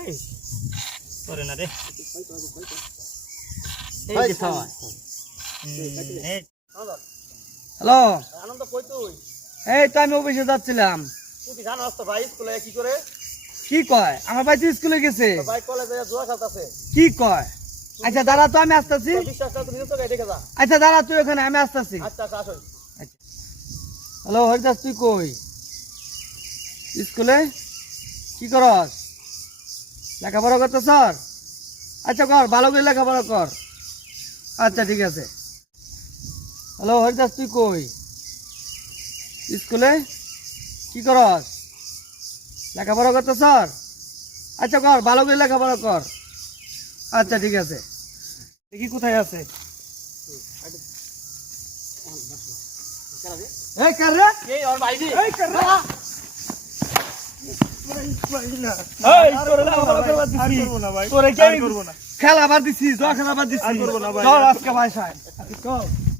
এই করে না রে এই যে থামায় এই হ্যালো আনন্দ কই তুই এই তো আমি অফিসে যাচ্ছিলাম তুই কি জানাস তো ভাই স্কুলে কি করে কি কয় আমার ভাই তো স্কুলে গেছে ভাই কলেজে জুয়া খেলতেছে কি কয় আচ্ছা দাঁড়া তো আমি আসতেছি বিশ্বাস না তুমি তো দেখে যা আচ্ছা দাঁড়া তুই ওখানে আমি আসতেছি আচ্ছা আচ্ছা আসুন হ্যালো হরিদাস তুই কই স্কুলে কি করস লেখাপড়া করতে স্যার আচ্ছা কর ভালো করে লেখাপড়া কর আচ্ছা ঠিক আছে হ্যালো হরিদাস তুই কই স্কুলে কি করস লেখাপড়া করতে স্যার আচ্ছা কর ভালো করে লেখাপড়া কর আচ্ছা ঠিক আছে দেখি কোথায় আছে এই কার রে এই আর ভাই দি এই কার রে এই তোরে না করব না ভাই তোরে কি করব না খেলা বাদ দিছি জ খেলা বাদ দিছি আর করবো না ভাই। চল আজকে ভাই সাহেব চল